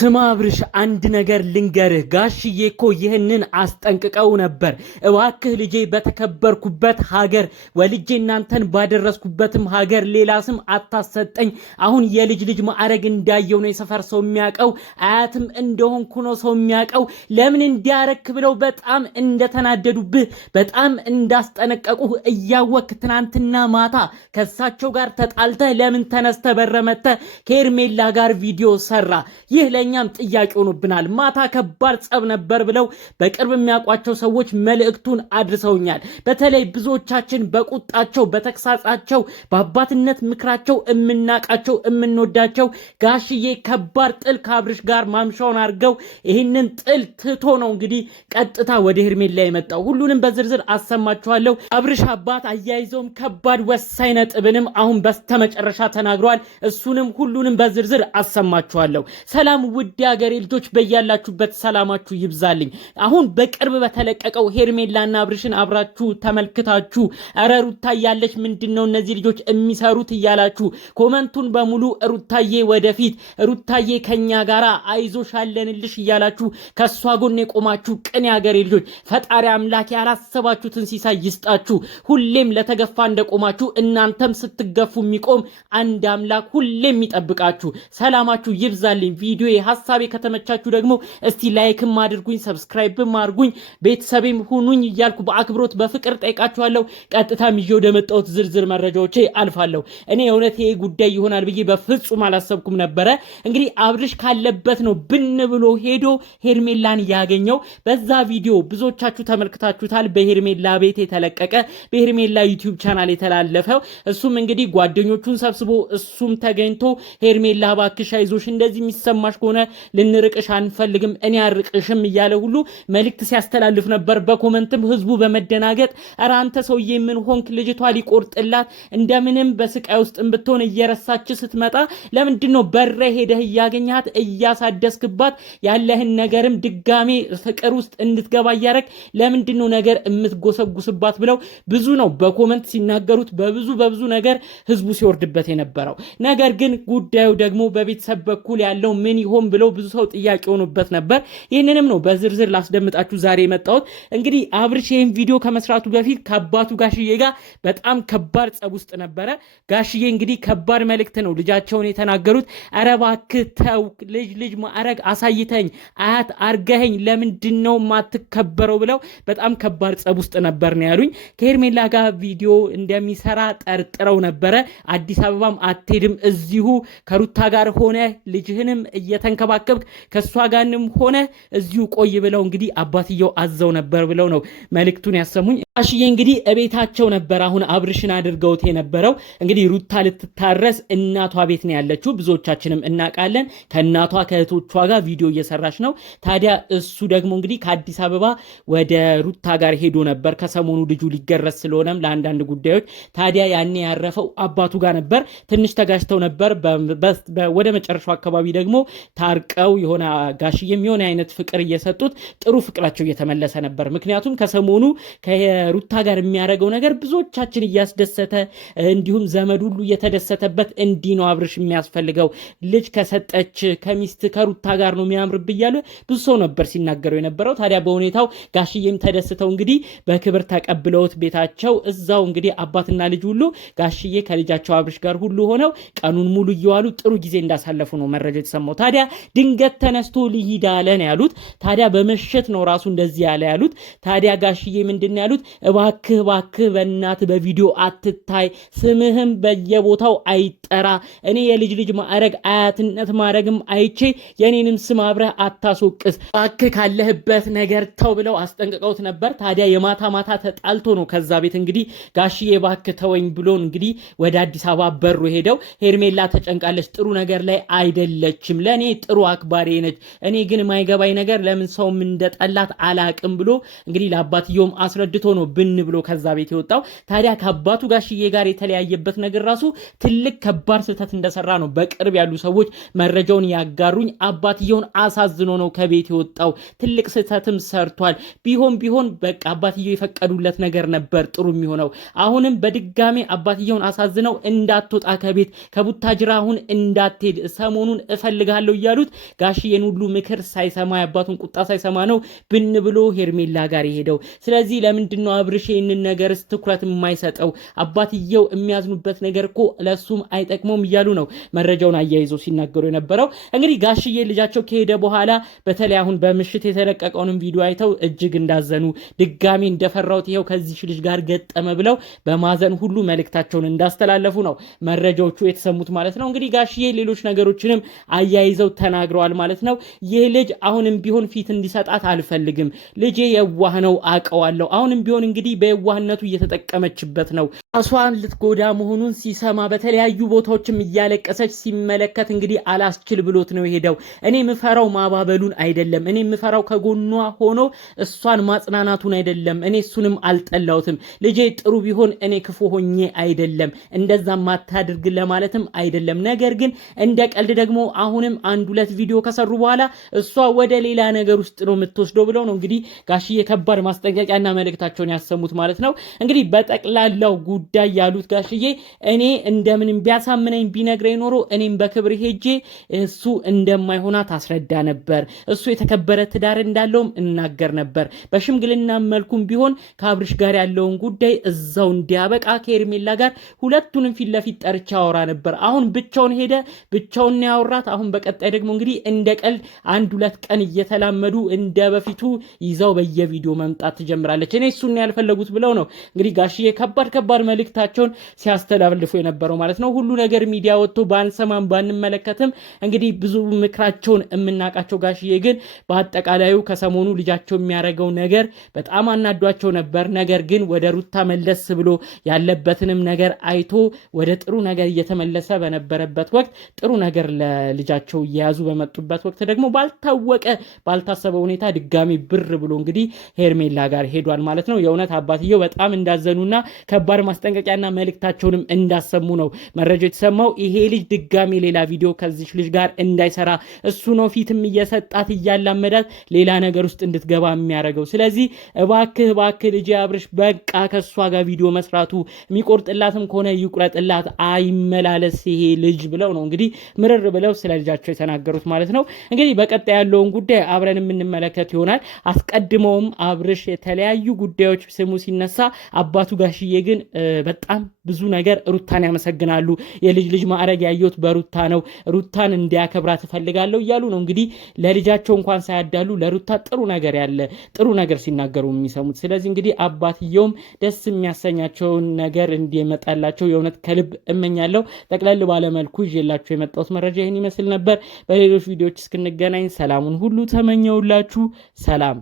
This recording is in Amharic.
ስማ አብርሽ አንድ ነገር ልንገርህ ጋሽዬ እኮ ይህንን አስጠንቅቀው ነበር። እባክህ ልጄ በተከበርኩበት ሀገር ወልጄ እናንተን ባደረስኩበትም ሀገር ሌላ ስም አታሰጠኝ። አሁን የልጅ ልጅ ማዕረግ እንዳየው ነው የሰፈር ሰው የሚያውቀው፣ አያትም እንደሆንኩ ነው ሰው የሚያውቀው። ለምን እንዲያረክ ብለው በጣም እንደተናደዱብህ በጣም እንዳስጠነቀቁህ እያወክ ትናንትና ማታ ከሳቸው ጋር ተጣልተህ ለምን ተነስተህ በረመተህ ከኤርሜላ ጋር ቪዲዮ ሰራ? ይህ ለኛም ጥያቄ ሆኖብናል። ማታ ከባድ ጸብ ነበር ብለው በቅርብ የሚያውቋቸው ሰዎች መልእክቱን አድርሰውኛል። በተለይ ብዙዎቻችን በቁጣቸው በተክሳጻቸው በአባትነት ምክራቸው እምናቃቸው እምንወዳቸው ጋሽዬ ከባድ ጥል ከአብርሽ ጋር ማምሻውን አድርገው ይህንን ጥል ትቶ ነው እንግዲህ ቀጥታ ወደ ሄርሜላ የመጣው። ሁሉንም በዝርዝር አሰማችኋለሁ። አብርሽ አባት አያይዘውም ከባድ ወሳኝ ነጥብንም አሁን በስተመጨረሻ ተናግሯል። እሱንም ሁሉንም በዝርዝር አሰማችኋለሁ። ሰላም ውድ ሀገሬ ልጆች በያላችሁበት ሰላማችሁ ይብዛልኝ። አሁን በቅርብ በተለቀቀው ሄርሜላና አብርሽን አብራችሁ ተመልክታችሁ ኧረ ሩታ ያለች ምንድነው እነዚህ ልጆች የሚሰሩት እያላችሁ ኮመንቱን በሙሉ ሩታዬ ወደፊት፣ ሩታዬ ከኛ ጋራ አይዞሽ አለንልሽ እያላችሁ ከሷ ጎን የቆማችሁ ቅን ሀገሬ ልጆች ፈጣሪ አምላክ ያላሰባችሁትን ሲሳይ ይስጣችሁ። ሁሌም ለተገፋ እንደቆማችሁ እናንተም ስትገፉ የሚቆም አንድ አምላክ ሁሌም ይጠብቃችሁ። ሰላማችሁ ይብዛልኝ። ቪዲዮ ሐሳቤ ከተመቻችሁ ደግሞ እስቲ ላይክም አድርጉኝ፣ ሰብስክራይብም አድርጉኝ፣ ቤተሰቤም ሁኑኝ እያልኩ በአክብሮት በፍቅር ጠይቃችኋለሁ። ቀጥታም ይዤ ወደ መጣሁት ዝርዝር መረጃዎቼ አልፋለሁ። እኔ እውነት ይሄ ጉዳይ ይሆናል ብዬ በፍጹም አላሰብኩም ነበረ። እንግዲህ አብርሽ ካለበት ነው ብን ብሎ ሄዶ ሄርሜላን ያገኘው። በዛ ቪዲዮ ብዙዎቻችሁ ተመልክታችሁታል። በሄርሜላ ቤት የተለቀቀ በሄርሜላ ዩቲዩብ ቻናል የተላለፈው እሱም እንግዲህ ጓደኞቹን ሰብስቦ እሱም ተገኝቶ ሄርሜላ ባክሽ አይዞሽ እንደዚህ የሚሰማሽ ከሆነ ልንርቅሽ አንፈልግም እኔ አርቅሽም እያለ ሁሉ መልእክት ሲያስተላልፍ ነበር። በኮመንትም ህዝቡ በመደናገጥ ኧረ አንተ ሰውዬ ምን ሆንክ? ልጅቷ ሊቆርጥላት እንደምንም በስቃይ ውስጥ ብትሆን እየረሳች ስትመጣ ለምንድነው በረ ሄደህ እያገኛት እያሳደስክባት ያለህን ነገርም ድጋሜ ፍቅር ውስጥ እንድትገባ እያረክ ለምንድነው ነገር የምትጎሰጉስባት ብለው ብዙ ነው በኮመንት ሲናገሩት፣ በብዙ ነገር ህዝቡ ሲወርድበት የነበረው ነገር ግን ጉዳዩ ደግሞ በቤተሰብ በኩል ያለው ምን ይሆን ብለው ብዙ ሰው ጥያቄ ሆኖበት ነበር። ይህንንም ነው በዝርዝር ላስደምጣችሁ ዛሬ የመጣሁት። እንግዲህ አብርሽ ይህን ቪዲዮ ከመስራቱ በፊት ከአባቱ ጋሽዬ ጋር በጣም ከባድ ጸብ ውስጥ ነበረ። ጋሽዬ እንግዲህ ከባድ መልእክት ነው ልጃቸውን የተናገሩት። ኧረ እባክህ ተው፣ ልጅ ማዕረግ አሳይተኝ አያት አርገኸኝ ለምንድን ነው ማትከበረው ብለው በጣም ከባድ ጸብ ውስጥ ነበር ነው ያሉኝ። ከሄርሜላ ጋር ቪዲዮ እንደሚሰራ ጠርጥረው ነበረ። አዲስ አበባም አትሄድም እዚሁ ከሩታ ጋር ሆነ ልጅህንም እየተንከባከብክ ከሷ ጋርንም ሆነ እዚሁ ቆይ ብለው እንግዲህ አባትየው አዘው ነበር ብለው ነው መልእክቱን ያሰሙኝ። ጋሽዬ እንግዲህ እቤታቸው ነበር አሁን አብርሽን አድርገውት የነበረው። እንግዲህ ሩታ ልትታረስ እናቷ ቤት ነው ያለችው፣ ብዙዎቻችንም እናውቃለን። ከእናቷ ከእህቶቿ ጋር ቪዲዮ እየሰራች ነው። ታዲያ እሱ ደግሞ እንግዲህ ከአዲስ አበባ ወደ ሩታ ጋር ሄዶ ነበር ከሰሞኑ ልጁ ሊገረስ ስለሆነም ለአንዳንድ ጉዳዮች። ታዲያ ያኔ ያረፈው አባቱ ጋር ነበር። ትንሽ ተጋጭተው ነበር። ወደ መጨረሻው አካባቢ ደግሞ ታርቀው የሆነ ጋሽዬም የሆነ አይነት ፍቅር እየሰጡት ጥሩ ፍቅራቸው እየተመለሰ ነበር። ምክንያቱም ከሰሞኑ ከሩታ ጋር የሚያደርገው ነገር ብዙዎቻችን እያስደሰተ እንዲሁም ዘመድ ሁሉ እየተደሰተበት እንዲህ ነው አብርሽ የሚያስፈልገው፣ ልጅ ከሰጠች ከሚስት ከሩታ ጋር ነው የሚያምርብ እያለ ብዙ ሰው ነበር ሲናገረው የነበረው። ታዲያ በሁኔታው ጋሽዬም ተደስተው እንግዲህ በክብር ተቀብለውት ቤታቸው እዛው እንግዲህ አባትና ልጅ ሁሉ ጋሽዬ ከልጃቸው አብርሽ ጋር ሁሉ ሆነው ቀኑን ሙሉ እየዋሉ ጥሩ ጊዜ እንዳሳለፉ ነው መረጃ የተሰማው። ታዲያ ድንገት ተነስቶ ሊሂድ አለ ነው ያሉት። ታዲያ በመሸት ነው ራሱ እንደዚህ ያለ ያሉት። ታዲያ ጋሽዬ ምንድን ነው ያሉት? እባክህ በእናት በቪዲዮ አትታይ፣ ስምህም በየቦታው አይጠራ፣ እኔ የልጅ ማዕረግ አያትነት ማዕረግም አይቼ የኔንም ስም አብረህ አታስወቅስ፣ እባክህ ካለህበት ነገር ተው ብለው አስጠንቅቀውት ነበር። ታዲያ የማታ ተጣልቶ ነው ከዛ ቤት እንግዲህ ጋሽዬ እባክህ ተወኝ ብሎ እንግዲህ ወደ አዲስ አበባ በሩ ሄደው። ሄርሜላ ተጨንቃለች፣ ጥሩ ነገር ላይ አይደለችም፣ ለኔ ጥሩ አክባሪ ነች፣ እኔ ግን ማይገባኝ ነገር ለምን ሰውም እንደጠላት አላቅም ብሎ እንግዲህ ለአባትየውም አስረድቶ ነው ብን ብሎ ከዛ ቤት የወጣው። ታዲያ ከአባቱ ጋሽዬ ጋር የተለያየበት ነገር ራሱ ትልቅ ከባድ ስህተት እንደሰራ ነው በቅርብ ያሉ ሰዎች መረጃውን ያጋሩኝ። አባትየውን አሳዝኖ ነው ከቤት የወጣው። ትልቅ ስህተትም ሰርቷል። ቢሆን በቃ አባትየው የፈቀዱለት ነገር ነበር ጥሩ የሚሆነው። አሁንም በድጋሜ አባትየውን አሳዝነው እንዳትወጣ ከቤት ከቡታጅራ አሁን እንዳትሄድ ሰሞኑን እፈልጋለሁ እያሉት ጋሽዬን ሁሉ ምክር ሳይሰማ የአባቱን ቁጣ ሳይሰማ ነው ብን ብሎ ሄርሜላ ጋር የሄደው። ስለዚህ ለምንድነው አብርሽ ይህንን ነገርስ ትኩረት የማይሰጠው? አባትየው የሚያዝኑበት ነገር እኮ ለሱም አይጠቅመውም እያሉ ነው መረጃውን አያይዞ ሲናገሩ የነበረው። እንግዲህ ጋሽዬ ልጃቸው ከሄደ በኋላ በተለይ አሁን በምሽት የተለቀቀውንም ቪዲዮ አይተው እጅግ እንዳዘኑ ድጋሚ እንደፈራውት ይሄው ከዚህ ልጅ ጋር ገጠመ ብለው በማዘን ሁሉ መልእክታቸውን እንዳስተላለፉ ነው መረጃዎቹ የተሰሙት ማለት ነው። እንግዲህ ጋሽዬ ሌሎች ነገሮችንም አያይዘው ተናግረዋል ማለት ነው። ይህ ልጅ አሁንም ቢሆን ፊት እንዲሰጣት አልፈልግም። ልጄ የዋህ ነው አውቀዋለሁ። አሁንም ቢሆን እንግዲህ በየዋህነቱ እየተጠቀመችበት ነው። ራሷን ልትጎዳ መሆኑን ሲሰማ በተለያዩ ቦታዎችም እያለቀሰች ሲመለከት እንግዲህ አላስችል ብሎት ነው የሄደው። እኔ ምፈራው ማባበሉን አይደለም። እኔ ምፈራው ከጎኗ ሆኖ እሷን ማጽናናቱን አይደለም። እኔ እሱንም አልጠላውትም። ልጄ ጥሩ ቢሆን እኔ ክፉ ሆኜ አይደለም እንደዛ ማታድርግ ለማለትም አይደለም። ነገር ግን እንደ ቀልድ ደግሞ አሁንም አንድ ሁለት ቪዲዮ ከሰሩ በኋላ እሷ ወደ ሌላ ነገር ውስጥ ነው የምትወስደው ብለው ነው እንግዲህ ጋሽዬ ከባድ ማስጠንቀቂያና መልእክታቸውን ያሰሙት ማለት ነው። እንግዲህ በጠቅላላው ጉዳይ ያሉት ጋሽዬ እኔ እንደምንም ቢያሳምነኝ ቢነግረኝ ኖሮ እኔም በክብር ሄጄ እሱ እንደማይሆናት አስረዳ ነበር። እሱ የተከበረ ትዳር እንዳለውም እናገር ነበር። በሽምግልና መልኩም ቢሆን ከአብርሽ ጋር ያለውን ጉዳይ እዛው እንዲያበቃ ከሄርሜላ ጋር ሁለቱንም ፊት ለፊት ጠርቻ አወራ ነበር። አሁን ብቻውን ሄደ፣ ብቻውን ያወራት። አሁን በቀጣይ ደግሞ እንግዲህ እንደ ቀልድ አንድ ሁለት ቀን እየተላመዱ እንደ በፊቱ ይዘው በየቪዲዮ መምጣት ትጀምራለች። እኔ እሱን ያልፈለጉት ብለው ነው እንግዲህ ጋሽዬ ከባድ መልእክታቸውን ሲያስተላልፉ የነበረው ማለት ነው። ሁሉ ነገር ሚዲያ ወጥቶ ባንሰማም ባንመለከትም እንግዲህ ብዙ ምክራቸውን የምናውቃቸው ጋሽዬ ግን በአጠቃላዩ ከሰሞኑ ልጃቸው የሚያደርገው ነገር በጣም አናዷቸው ነበር። ነገር ግን ወደ ሩታ መለስ ብሎ ያለበትንም ነገር አይቶ ወደ ጥሩ ነገር እየተመለሰ በነበረበት ወቅት ጥሩ ነገር ለልጃቸው እየያዙ በመጡበት ወቅት ደግሞ ባልታሰበ ሁኔታ ድጋሚ ብር ብሎ እንግዲህ ሄርሜላ ጋር ሄዷል ማለት ነው። የእውነት አባትየው በጣም እንዳዘኑና ከባድ ማስጠንቀቂያና መልእክታቸውንም እንዳሰሙ ነው መረጃው የተሰማው። ይሄ ልጅ ድጋሚ ሌላ ቪዲዮ ከዚህ ልጅ ጋር እንዳይሰራ እሱ ነው ፊትም እየሰጣት እያላመዳት ሌላ ነገር ውስጥ እንድትገባ የሚያደርገው። ስለዚህ እባክህ ልጅ አብርሽ በቃ ከሷ ጋር ቪዲዮ መስራቱ የሚቆርጥላትም ከሆነ ይቁረጥላት፣ አይመላለስ ይሄ ልጅ ብለው ነው እንግዲህ ምርር ብለው ስለ ልጃቸው የተናገሩት ማለት ነው። እንግዲህ በቀጣይ ያለውን ጉዳይ አብረን የምንመለከት ይሆናል። አስቀድመውም አብርሽ የተለያዩ ጉዳዮች ስሙ ሲነሳ አባቱ ጋሽዬ ግን በጣም ብዙ ነገር ሩታን ያመሰግናሉ። የልጅ ማዕረግ ያየሁት በሩታ ነው፣ ሩታን እንዲያከብራት እፈልጋለሁ እያሉ ነው እንግዲህ ለልጃቸው እንኳን ሳያዳሉ ለሩታ ጥሩ ነገር ሲናገሩ የሚሰሙት። ስለዚህ እንግዲህ አባትየውም ደስ የሚያሰኛቸውን ነገር እንዲመጣላቸው የእውነት ከልብ እመኛለሁ። ጠቅለል ባለመልኩ ይዤላችሁ የመጣሁት መረጃ ይህን ይመስል ነበር። በሌሎች ቪዲዮዎች እስክንገናኝ ሰላሙን ሁሉ ተመኘውላችሁ። ሰላም።